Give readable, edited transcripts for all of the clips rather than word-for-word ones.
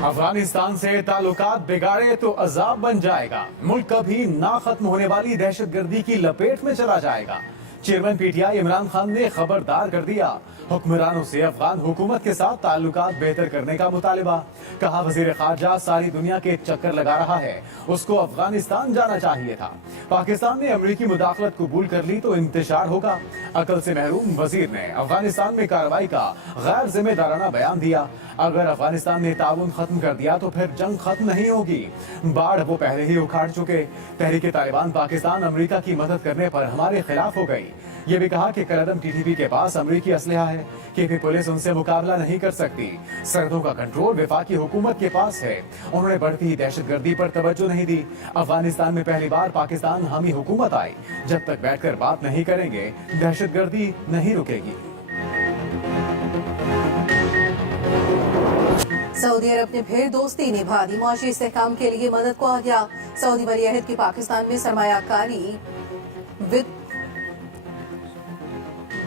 अफगानिस्तान से ताल्लुकात बिगाड़े तो अजाब बन जाएगा। मुल्क कभी ना खत्म होने वाली दहशतगर्दी की लपेट में चला जाएगा। चेयरमैन पीटीआई इमरान खान ने खबरदार कर दिया। हुक्मरानों से अफगान हुकूमत के साथ ताल्लुकात बेहतर करने का मुतालिबा। कहा वजीर खारजा सारी दुनिया के चक्कर लगा रहा है, उसको अफगानिस्तान जाना चाहिए था। पाकिस्तान ने अमरीकी मुदाखलत कबूल कर ली तो इंतशार होगा। अकल से महरूम वजीर ने अफगानिस्तान में कार्रवाई का गैर जिम्मेदाराना बयान दिया। अगर अफगानिस्तान ने ताउन खत्म कर दिया तो फिर जंग खत्म नहीं होगी। बाढ़ वो पहले ही उखाड़ चुके। तहरीके तालिबान पाकिस्तान अमेरिका की मदद करने पर हमारे खिलाफ हो गई। ये भी कहा कि कलदम टीटीपी के पास अमेरिकी असलहा है कि भी पुलिस उनसे मुकाबला नहीं कर सकती। सरहदों का कंट्रोल वफाकी हुकूमत के पास है। उन्होंने बढ़ती दहशतगर्दी पर तवज्जो नहीं दी। अफगानिस्तान में पहली बार पाकिस्तान हामी हुकूमत आई। जब तक बैठकर बात नहीं करेंगे दहशतगर्दी नहीं रुकेगी। सऊदी अरब ने फिर दोस्ती निभा दी। मुआशी इस्तेहकाम के लिए मदद को आ गया। सऊदी वलीअहद की पाकिस्तान में सरमायाकारी विद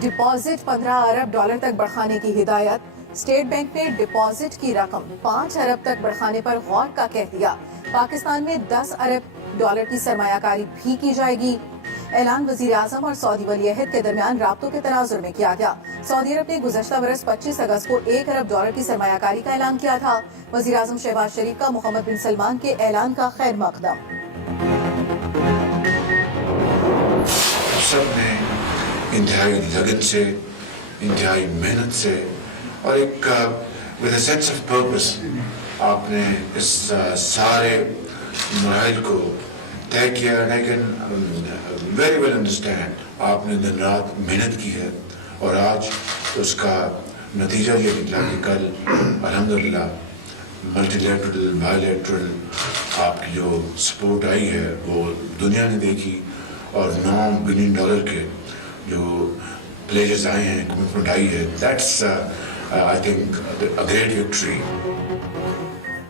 डिपॉजिट 15 अरब डॉलर तक बढ़ाने की हिदायत। स्टेट बैंक ने डिपॉजिट की रकम 5 अरब तक बढ़ाने पर गौर का कह दिया। पाकिस्तान में 10 अरब डॉलर की सरमायाकारी भी की जाएगी। ऐलान वजीर आजम और सऊदी वलीअहद के दरमियान राब्तों के तनाजुर में किया गया। सऊदी अरब ने गुज़श्ता बरस 25 अगस्त को 1 अरब डॉलर की सरमायाकारी का ऐलान किया था। वजीर आजम शहबाज शरीफ का मोहम्मद बिन सलमान के ऐलान का खैर मकदम। इंतहाई लगन से, इंतहाई मेहनत से और एक with a sense of purpose आपने इस सारे मराहल को तय किया। I can very well understand आपने दिन रात मेहनत की है और आज उसका नतीजा ये निकला कि कल अल्हम्दुलिल्लाह मल्टीलैटरल बायलैटरल आपकी जो सपोर्ट आई है वो दुनिया ने देखी और $9 बिलियन के जो प्लेजेस आए हैं, कमिटमेंट आई है, that's I think a great victory.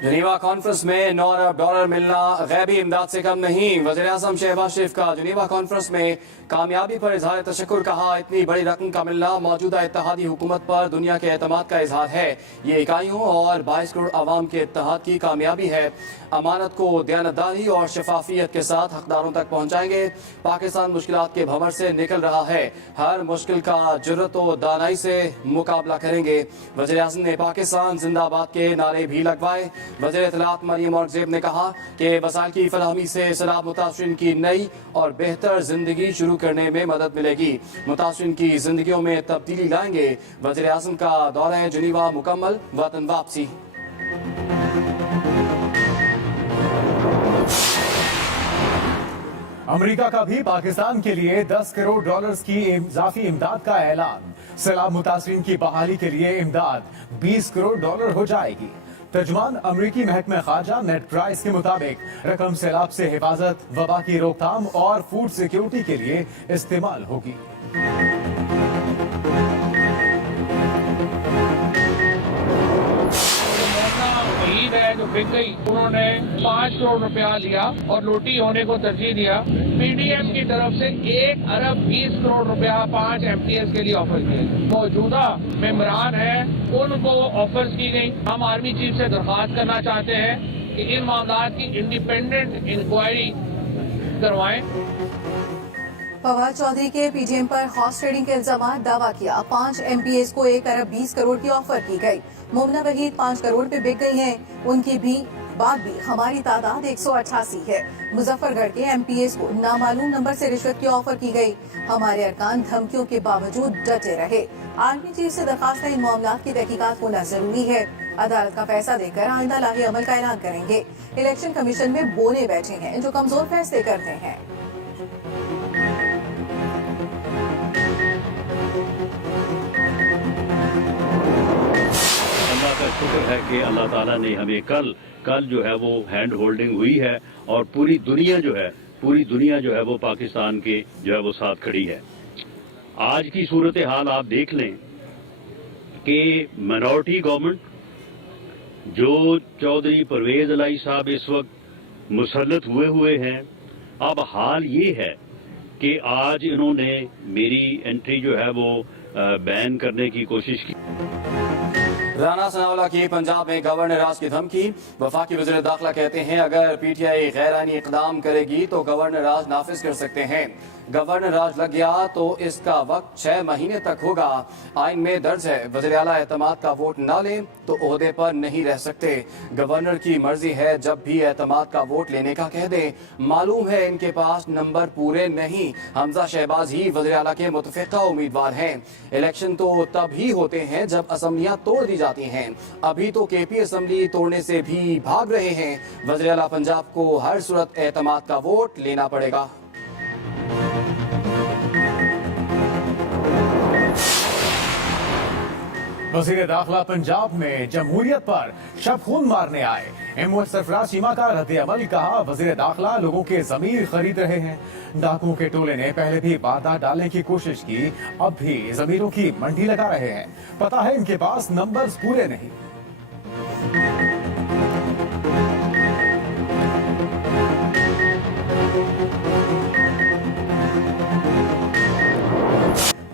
जनीवा conference में 9 अरब डॉलर मिलना गैबी इमदाद से कम नहीं। वज़ीर आज़म शहबाज शरीफ का जनीवा कॉन्फ्रेंस में कामयाबी पर इजहार तशक्कुर। कहा इतनी बड़ी रकम का मिलना मौजूदा इत्तेहादी हुकूमत पर दुनिया के एतमाद का इजहार है। ये इकाइयों और 22 करोड़ आवाम के इत्तेहाद की कामयाबी है। अमानत को दयानतदारी और शफाफियत के साथ हकदारों तक पहुँचाएंगे। पाकिस्तान मुश्किलात के भंवर से निकल रहा है। हर मुश्किल का जुर्रत और दानाई से मुकाबला करेंगे। वज़ीर आज़म ने पाकिस्तान जिंदाबाद के नारे भी लगवाए। वज़ीर इत्तलात मरियम औरंगज़ेब ने कहा कि वसाइल की फराहमी से सैलाब मुतासरीन की नई और बेहतर जिंदगी शुरू करने में मदद मिलेगी। मुतासरीन की जिंदगियों में तब्दीली लाएंगे। वज़ीर आज़म का दौरा जनीवा मुकम्मल, वतन वापसी। अमेरिका का भी पाकिस्तान के लिए 10 करोड़ डॉलर्स की इजाफी इमदाद का ऐलान। सैलाब मुतासरीन की बहाली के लिए इमदाद 20 करोड़ डॉलर हो जाएगी। तर्जुमान अमरीकी महकमा खारजा नेट प्राइस के मुताबिक रकम सैलाब से हिफाजत, वबा की रोकथाम और फूड सिक्योरिटी के लिए इस्तेमाल होगी। जो बिक गई उन्होंने 5 करोड़ रुपया दिया और लूटी होने को तरजीह दिया। पीडीएम की तरफ से 1 अरब 20 करोड़ रुपया 5 MTS के लिए ऑफर किए। मौजूदा मेंबरान है उनको ऑफर्स की गई। हम आर्मी चीफ से दरख्वास्त करना चाहते हैं कि इन मामलों की इंडिपेंडेंट इंक्वायरी करवाएं। फवाद चौधरी के पीडीएम पर हॉर्स ट्रेडिंग के इल्जाम। दावा किया 5 MPS को 1 अरब 20 करोड़ की ऑफर की गई। मुमना वहीद 5 करोड़ पे बिक गई हैं। उनकी भी बाद भी हमारी तादाद 188 है। मुजफ्फरगढ़ के MPS को नामालूम नंबर से रिश्वत की ऑफर की गई। हमारे अरकान धमकियों के बावजूद डटे रहे। आर्मी चीफ से दरखास्त है इन मामलों की तहकीकात होना जरूरी है। अदालत का फैसला देकर आइंदा लाही अमल का ऐलान करेंगे। इलेक्शन कमीशन में बोने बैठे हैं जो कमजोर फैसले करते हैं। शुक्र है कि अल्लाह ताला ने हमें कल जो है वो हैंड होल्डिंग हुई है और पूरी दुनिया जो है वो पाकिस्तान के जो है वो साथ खड़ी है। आज की सूरत हाल आप देख लें कि मिनॉरिटी गवर्नमेंट जो चौधरी परवेज इलाही साहब इस वक्त मुसल्लत हुए हैं, अब हाल ये है कि आज इन्होंने मेरी एंट्री जो है वो बैन करने की कोशिश की। राना सनाउल्लाह की पंजाब में गवर्नर राज की धमकी। वफाकी वज़ीर दाखिला कहते हैं अगर पीटीआई गैरानी इक़दाम करेगी तो गवर्नर राज नाफिज कर सकते हैं। गवर्नर राज लग गया तो इसका वक्त 6 महीने तक होगा। आइन में दर्ज है वज़ीर आला एतमाद का वोट ना ले तो ओहदे पर नहीं रह सकते। गवर्नर की मर्जी है जब भी एतमाद का वोट लेने का कह दे। मालूम है इनके पास नंबर पूरे नहीं। हमजा शहबाज ही वज़ीर आला के मुतफ़िक़ा उम्मीदवार हैं। इलेक्शन तो तब ही होते हैं जब असम्बलियाँ तोड़ दी जाती हैं। अभी तो केपी असम्बली तोड़ने से भी भाग रहे हैं। वज़ीर आला पंजाब को हर सूरत एतमाद का वोट लेना पड़ेगा। वज़ीर दाखिला पंजाब में जमहूरियत पर शब खून मारने आए एमओएस सरफराज चीमा का रद्द-ए-अमल। कहा वज़ीर दाखिला लोगों के ज़मीर खरीद रहे हैं। डाकुओं के टोले ने पहले भी वारदात डालने की कोशिश की, अब भी ज़मीरों की मंडी लगा रहे हैं। पता है इनके पास नंबर्स पूरे नहीं।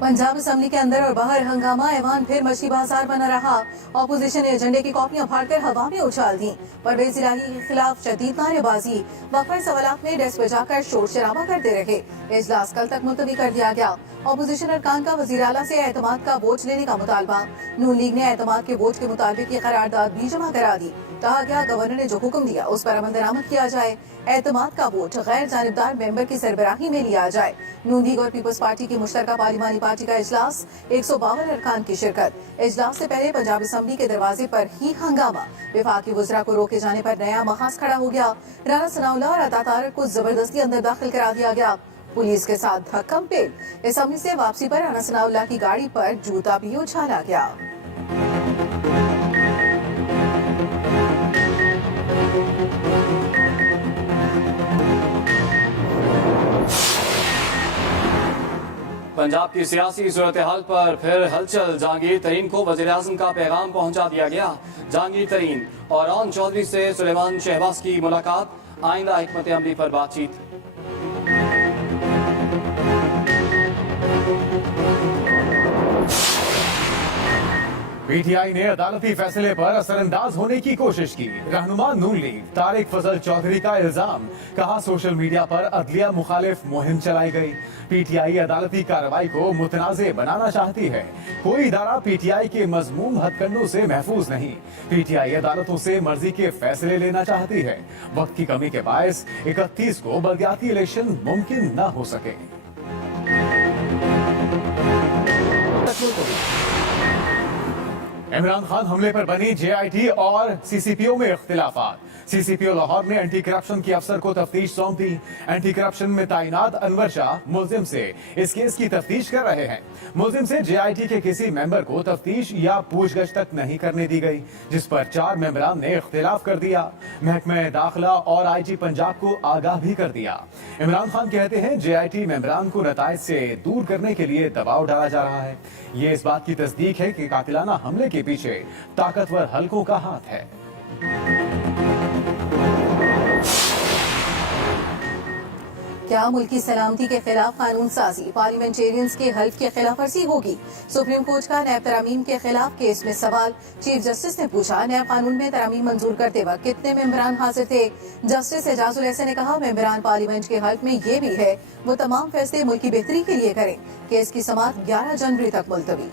पंजाब असम्बली के अंदर और बाहर हंगामा। ऐवान फिर मछली बाजार बना रहा। ऑपोजिशन ने एजेंडे की कॉपियां फाड़कर हवा में उछाल दी। परवेज इलाही के खिलाफ शदीद नारेबाजी। वक्फा सवालात में डेस्क बजाकर शोर शराबा करते रहे। इजलास कल तक मुलतवी कर दिया गया। ऑपोजिशन अरकान का वज़ीर आला से एतमाद का बोझ लेने का मुतालबा। नून लीग ने एतमाद के बोझ के मुताबिक की करारदाद भी जमा करा दी। कहा गया गवर्नर ने जो हुक्म दिया उस पर अमल दरामद किया जाए। एतमाद का बोझ गैर जानिबदार मेंबर की सरबराही में लिया जाए। नून लीग और पीपल्स पार्टी की मुश्तरका पार्लिमानी पार्टी का इजलास 152 अरकान की शिरकत। इजलास से पहले पंजाब असम्बली के दरवाजे पर ही हंगामा। विफाकी वज़रा को रोके जाने पर नया महाज खड़ा हो गया। राना सनाउल्लाह और अता तारक को जबरदस्ती अंदर दाखिल करा दिया गया। पुलिस के साथ धक्कम पेल। असम्बली से वापसी पर राना सनाउल्लाह की गाड़ी पर जूता भी उछाला गया। पंजाब की सियासी सूरत हाल पर फिर हलचल। जहांगीर तरीन को वज़ीर आज़म का पैगाम पहुंचा दिया गया। जहांगीर तरीन और ऑन चौधरी से सुलेमान शहबाज की मुलाकात। आइंदा हिकमत अमली पर बातचीत। पीटीआई ने अदालती फैसले पर असरअंदाज होने की कोशिश की। रहनुमा नून लीग तारिक फजल चौधरी का इल्जाम। कहा सोशल मीडिया पर अदलिया मुखालिफ मुहिम चलाई गई। पीटीआई अदालती कार्रवाई को मुतनाज़े बनाना चाहती है। कोई इदारा पीटीआई के मजमूम हथकंडों से महफूज नहीं। पीटीआई अदालतों से मर्जी के फैसले लेना चाहती है। वक्त की कमी के बायस 31 को बलदियाती इलेक्शन मुमकिन न हो सके। इमरान खान हमले पर बनी जेआईटी और सीसीपीओ में इख्तिलाफात। सीसीपीओ लाहौर ने एंटी करप्शन के अफसर को तफ्तीश सौंप दी। एंटी करप्शन में तैनात अनवर शाह मुल्जिम से इस केस की तफ्तीश कर रहे हैं। मुल्जिम से जेआईटी के किसी मेंबर को तफ्तीश या पूछगछ तक नहीं करने दी गई, जिस पर 4 मेंबरान ने इख्तिलाफ कर दिया। महकमा दाखिला और आईजी पंजाब को आगाह भी कर दिया। इमरान खान कहते हैं जेआईटी मेंबरान को नताइज से दूर करने के लिए दबाव डाला जा रहा है। ये इस बात की तस्दीक है कि कातिलाना हमले के पीछे ताकतवर हलकों का हाथ है। क्या मुल्की सलामती के खिलाफ कानून साजी। पार्लियामेंटेरियंस के हल्फ की खिलाफ वर्जी होगी। सुप्रीम कोर्ट का नैब तरामीम के खिलाफ केस में सवाल। चीफ जस्टिस ने पूछा नैब कानून में तरामीम मंजूर करते वक्त कितने मेंबरान हाजिर थे। जस्टिस एजाजुल एहसन ने कहा मेंबरान पार्लियामेंट के हल्फ में ये भी है वो तमाम फैसले मुल्क की बेहतरी के लिए करें। केस की समाअत 11 जनवरी तक मुलतवी।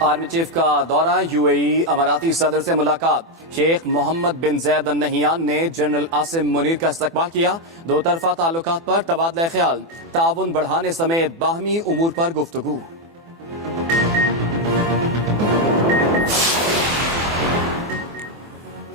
आर्मी चीफ का दौरा। यूएई अमाराती सदर से मुलाकात। शेख मोहम्मद बिन जैद अल नहियान ने जनरल आसिम मुनीर का इस्तकबाल किया। दो तरफा ताल्लुकात पर तबादला ख्याल, ताउन बढ़ाने समेत बाहमी उमूर पर गुफ्तगू।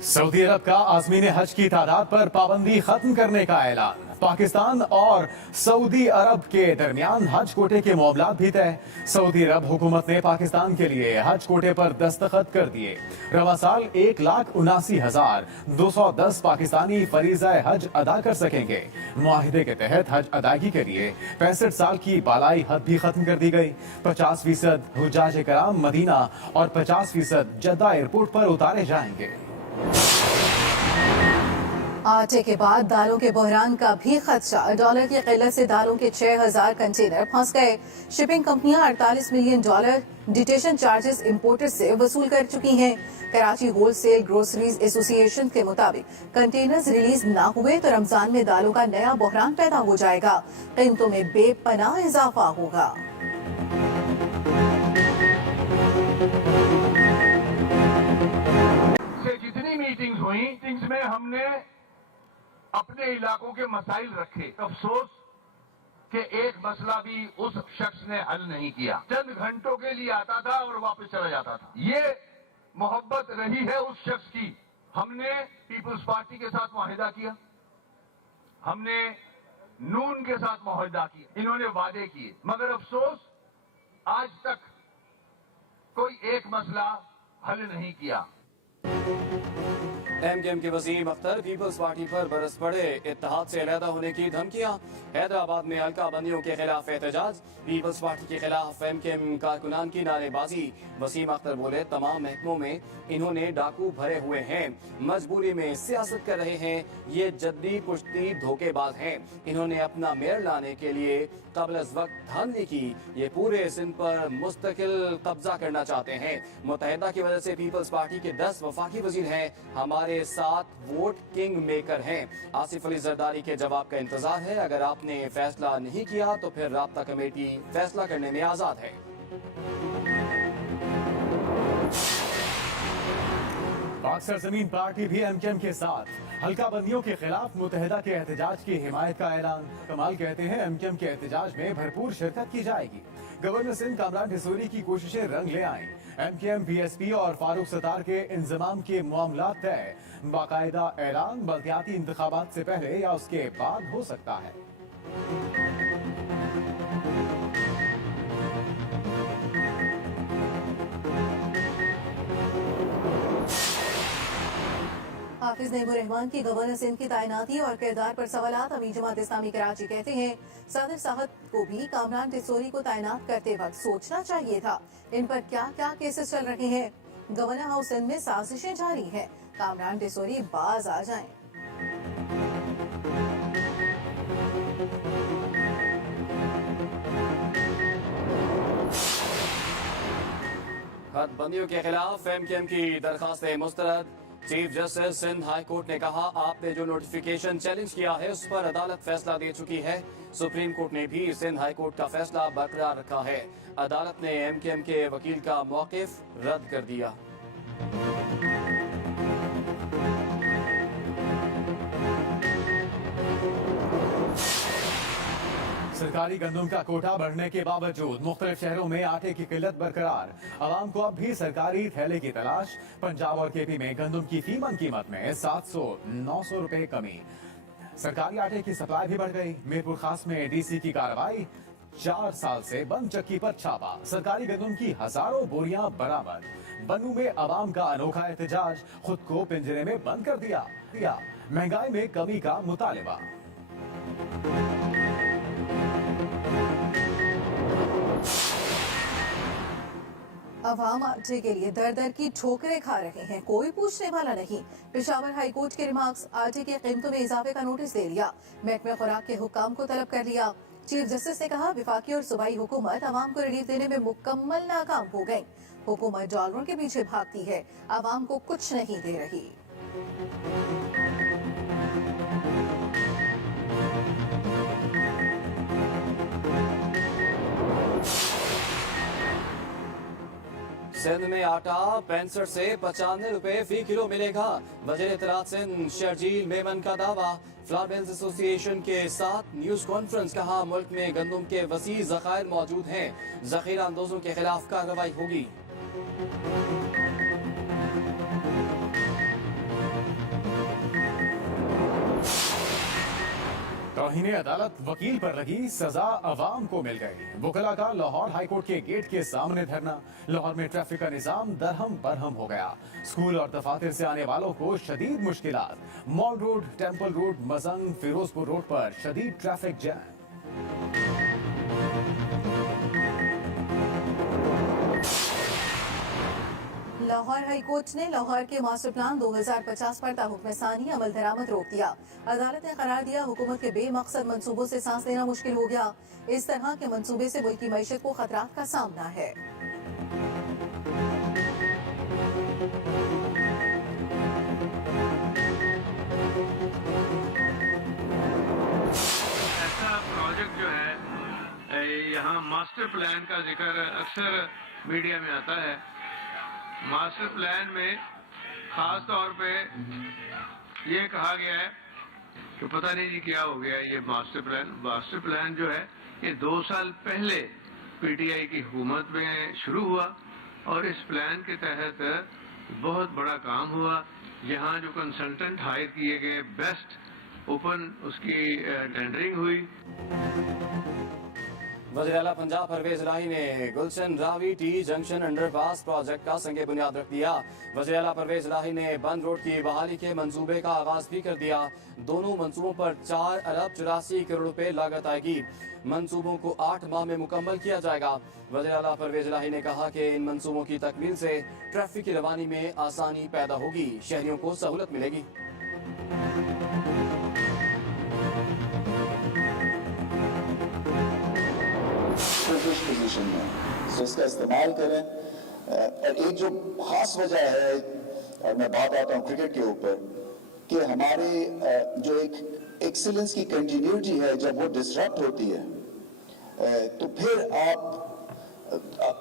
सऊदी अरब का आज़मीन हज की तादाद पर पाबंदी खत्म करने का ऐलान। पाकिस्तान और सऊदी अरब के दरमियान हज कोटे के मामलात भी तय। सऊदी अरब हुकूमत ने पाकिस्तान के लिए हज कोटे पर दस्तखत कर दिए। रवा साल 1,79,210 पाकिस्तानी फरीज़ा हज अदा कर सकेंगे। मुआहिदे के तहत हज अदायगी के लिए 65 साल की बालाई हद भी खत्म कर दी गई। 50% हुज्जाज कराम मदीना और 50% जद्दा एयरपोर्ट पर उतारे जाएंगे। आटे के बाद दालों के बहरान का भी खदशा। डॉलर की किल्लत से दालों के 6000 कंटेनर फंस गए। शिपिंग कंपनियां $48 मिलियन डिटेशन चार्जेस इंपोर्टर से वसूल कर चुकी हैं। कराची होलसेल ग्रोसरीज एसोसिएशन के मुताबिक कंटेनर्स रिलीज ना हुए तो रमजान में दालों का नया बहरान पैदा हो जाएगा। कीमतों में बेपनाह इजाफा होगा। जितनी मीटिंग्स हुई, मीटिंग्स में हमने अपने इलाकों के मसाइल रखे। अफसोस कि एक मसला भी उस शख्स ने हल नहीं किया। चंद घंटों के लिए आता था और वापस चला जाता था। ये मोहब्बत रही है उस शख्स की। हमने पीपल्स पार्टी के साथ मुआहिदा किया, हमने नून के साथ मुआहिदा किया, इन्होंने वादे किए, मगर अफसोस आज तक कोई एक मसला हल नहीं किया। एमकेएम के वसीम अख्तर पीपल्स पार्टी पर बरस पड़े। इत्तेहाद से अलहदा होने की धमकियां। हैदराबाद में हल्का बंदियों के खिलाफ एहतजाज। पीपल्स पार्टी के खिलाफ एमकेएम कारकुनान की नारेबाजी। वसीम अख्तर बोले, तमाम महकमों में इन्होंने डाकू भरे हुए हैं, मजबूरी में सियासत कर रहे हैं। ये जद्दी पुश्ती धोखेबाज हैं। इन्होंने अपना मेयर लाने के लिए कबल अज वक्त धांधली की। ये पूरे सिंध पर मुस्तकिल कब्जा करना चाहते हैं। मुत्तहिदा की वजह से पीपल्स पार्टी के 10 वफाकी वजीर हैं, हमारे 7 वोट किंग मेकर हैं। आसिफ अली जरदारी के जवाब का इंतजार है। अगर आपने फैसला नहीं किया तो फिर राब्ता कमेटी फैसला करने में आजाद है। पाक सरजमीन पार्टी भी एमकेएम के साथ हल्का बंदियों के खिलाफ मुत्तहिदा के एहतजाज की हिमायत का ऐलान। कमाल कहते हैं एमकेएम के एहतजाज में भरपूर शिरकत की जाएगी। गवर्नर सिंध कामरान ढिसोरी की कोशिशें रंग ले आईं। एमकेएम, बीएसपी और फारूक सत्तार के इंजमाम के मामलात तय। बाकायदा ऐलान बल्दियाती इंतखाबात से पहले या उसके बाद हो सकता है। हाफिज नईमुर रहमान की गवर्नर सिंध की तैनाती और किरदार पर सवालात। अमीर जमात इस्लामी कराची कहते हैं, सदर साहब को भी कामरान ढिसोरी को तैनात करते वक्त सोचना चाहिए था इन पर क्या क्या केसेस चल रहे हैं। गवर्नर हाउस सिंध में साजिशें जारी हैं, कामरान ढिसोरी बाज आ जाएं। हदबंदियों के खिलाफ एमकेएम की दरखास्तें मुस्तरद। Chief justice Sindh high court ने कहा, आपने जो नोटिफिकेशन चैलेंज किया है उस पर अदालत फैसला दे चुकी है। सुप्रीम कोर्ट ने भी सिंध हाई कोर्ट का फैसला बरकरार रखा है। अदालत ने एमकेएम के वकील का मौकिफ रद्द कर दिया। सरकारी गंदम का कोटा बढ़ने के बावजूद मुख्तलिफ शहरों में आटे की किल्लत बरकरार। आवाम को अब भी सरकारी थैले की तलाश। पंजाब और केपी में गंदम की फीमन कीमत में 700-900 रुपए कमी। सरकारी आटे की सप्लाई भी बढ़ गई। मीरपुर खास में डीसी की कार्रवाई। 4 साल से बंद चक्की पर छापा। सरकारी गंदम की हजारों बोरियां बरामद। बन्नू में आवाम का अनोखा एहतजाज। खुद को पिंजरे में बंद कर दिया। महंगाई में कमी का मुतालिबा। अवाम आटे के लिए दर दर की ठोकरें खा रहे हैं, कोई पूछने वाला नहीं। पेशावर हाई कोर्ट के रिमार्क्स, आटे की कीमतों में इजाफे का नोटिस दे लिया। महकमे खुराक के हुक्काम को तलब कर लिया। चीफ जस्टिस ने कहा, विफाकी और सूबाई हुकूमत आवाम को रिलीफ देने में मुकम्मल नाकाम हो गई। हुकूमत डॉलरों के पीछे भागती है, आवाम को कुछ नहीं दे रही। सिंध में आटा 65 से 95 रुपए फी किलो मिलेगा। वज़ीर इत्तलात सिंध शर्जील मेमन का दावा। फ्लावर मिल्स एसोसिएशन के साथ न्यूज कॉन्फ्रेंस, कहा, मुल्क में गंदम के वसी ज़खायर मौजूद हैं, ज़खीरा अंदोजों के खिलाफ कार्रवाई होगी। तौहीने अदालत वकील पर लगी सजा अवाम को मिल गई। वकला का लाहौर हाईकोर्ट के गेट के सामने धरना। लाहौर में ट्रैफिक का निजाम दरहम बरहम हो गया। स्कूल और दफातर से आने वालों को शदीद मुश्किलात। Mall road, temple road, Mozang, Ferozepur road पर शदीद ट्रैफिक जैम। लाहौर हाईकोर्ट ने लाहौर के मास्टर प्लान 2050 पर ताहुक्म सानी अमल दरामद रोक दिया। अदालत ने करार दिया हुकूमत के बेमकसद मंसूबों से सांस लेना मुश्किल हो गया। इस तरह के मंसूबे से मुल्क की मईशत को खतरात का सामना है। ऐसा प्रोजेक्ट जो है यहाँ मास्टर प्लान का जिक्र अक्सर मीडिया में आता है। मास्टर प्लान में खास तौर पे ये कहा गया है कि पता नहीं जी क्या हो गया ये मास्टर प्लान जो है ये 2 साल पहले पीटीआई की हुकूमत में शुरू हुआ और इस प्लान के तहत बहुत बड़ा काम हुआ। यहाँ जो कंसल्टेंट हायर किए गए बेस्ट ओपन उसकी टेंडरिंग हुई। वज़ीर आला पंजाब परवेज इलाही ने Gulshan Ravi T junction underpass project का संगे बुनियाद रख दिया। वज़ीर आला परवेज इलाही ने बंद रोड की बहाली के मंसूबे का आगाज भी कर दिया। दोनों मंसूबों पर 4 अरब 84 करोड़ रुपए लागत आएगी। मंसूबों को 8 माह में मुकम्मल किया जाएगा। वज़ीर आला परवेज इलाही ने कहा कि इन मंसूबों की तकमील से ट्रैफिक की रवानी में आसानी पैदा होगी, शहरियों को सहूलत मिलेगी। पोजीशन में तो इसका इस्तेमाल करें। और एक जो खास वजह है, और मैं बात आता हूँ क्रिकेट के ऊपर, कि हमारे जो एक एक्सीलेंस की कंटिन्यूटी है जब वो डिसरप्ट होती है तो फिर आप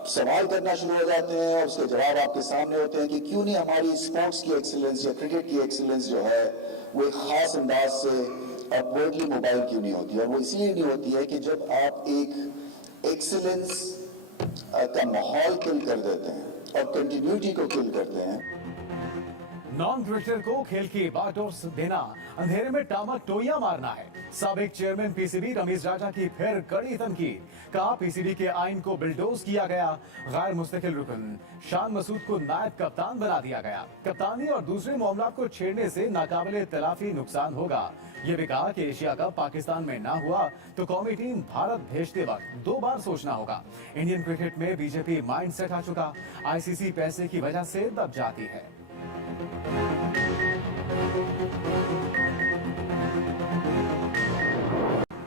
सवाल करना शुरू हो जाते हैं और उसके जवाब आपके सामने होते हैं कि क्यों नहीं हमारी स्पोर्ट्स की एक्सीलेंस या क्रिकेट की एक्सीलेंस जो है वो एक खास अंदाज से अपवर्डली मोबाइल क्यों नहीं होती। और वो इसलिए नहीं होती है कि जब आप एक एक्सीलेंस का माहौल किल कर देते हैं और कंटिन्यूटी को किल करते हैं। नॉन क्रिकेटर को खेल की बाटों देना अंधेरे में टामक टोइया मारना है। साबिक चेयरमैन पीसीबी रमीज राजा की फिर कड़ी तनकीद। कहा पीसीबी के आइन को बिल्डोज किया गया। गैर मुस्तकिल रुकन शान मसूद को नायब कप्तान बना दिया गया। कप्तानी और दूसरे मामलात को छेड़ने से नाकाबिले तलाफी नुकसान होगा। ये भी कहा कि एशिया कप पाकिस्तान में ना हुआ तो कौमी टीम भारत भेजते वक्त 2 बार सोचना होगा। इंडियन क्रिकेट में बीजेपी माइंडसेट आ चुका। आईसीसी पैसे की वजह से दब जाती है।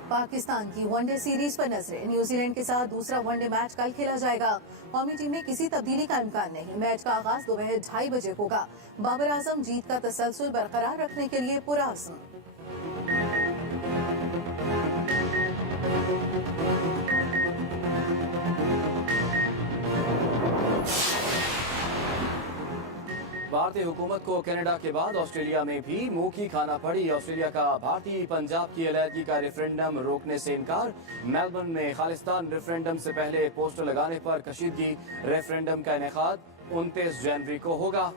पाकिस्तान की वनडे सीरीज पर नजरें। न्यूजीलैंड के साथ दूसरा वनडे मैच कल खेला जाएगा। कौमी टीम में किसी तब्दीली का इम्कान नहीं। मैच का आगाज दोपहर 2:30 बजे होगा। बाबर आजम जीत का तसलसल बरकरार रखने के लिए पुरअज़्म। भारतीय हुकूमत को कनाडा के बाद ऑस्ट्रेलिया में भी मुंह की खाना पड़ी। ऑस्ट्रेलिया का भारतीय पंजाब की अलहदगी का रेफरेंडम रोकने से इनकार। मेलबर्न में खालिस्तान रेफरेंडम से पहले पोस्टर लगाने पर कशीदगी। रेफरेंडम का इनेकाद 29 जनवरी को होगा।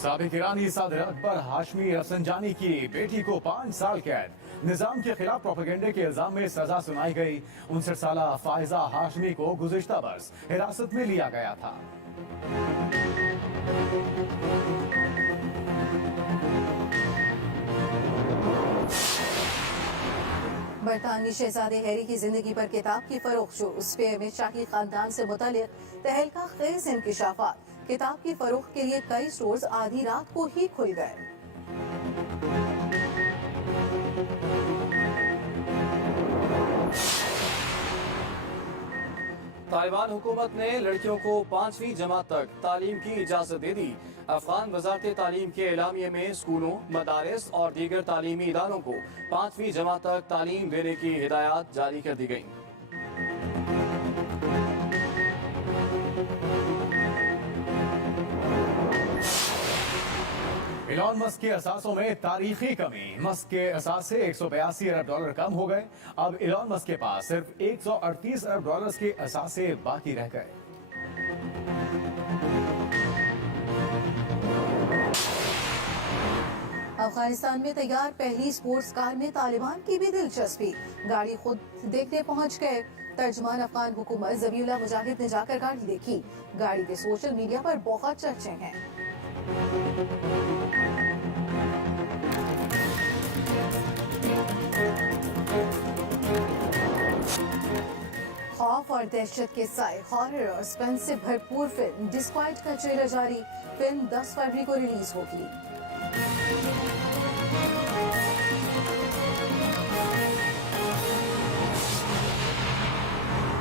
साबिक ईरानी सदर अकबर हाशमी रफसंजानी की बेटी को 5 साल कैद। निजाम के खिलाफ प्रोपेगेंडे के इल्जाम में सजा सुनाई गई। 59 साला फायजा हाशमी को गुज़िश्ता बरस हिरासत में लिया गया था। बरतानवी शहजादे हैरी की जिंदगी पर किताब की फरोख्त शुरू। स्पेयर में शाही खानदान से मुतालिक तहलका खेज इंकिशाफात। किताब की फरोख्त के लिए कई स्टोर्स आधी रात को ही खुल गए। तालिबान हुकूमत ने लड़कियों को 5वीं जमात तक तालीम की इजाजत दे दी। अफगान वजारत तालीम के एलामिये में स्कूलों, मदारिस और दीगर तालीमी इदारों को 5वीं जमात तक तालीम देने की हिदायत जारी कर दी गई। इलॉन मस्क के असासों में तारीखी कमी। मस्क के असास से $182 अरब कम हो गए। अब इलॉन मस्क के पास सिर्फ $138 अरब के असासे बाकी रह गए। अफगानिस्तान में तैयार पहली स्पोर्ट्स कार में तालिबान की भी दिलचस्पी। गाड़ी खुद देखने पहुंच गए। तर्जमान अफगान हुकूमत ज़बीउल्लाह मुजाहिद ने जाकर गाड़ी देखी। गाड़ी के सोशल मीडिया पर बहुत चर्चे हैं। खौफ और दहशत के साए हॉरर और सस्पेंस से भरपूर फिल्म डिस्क्वाइट का ट्रेलर जारी। फिल्म 10 फरवरी को रिलीज होगी।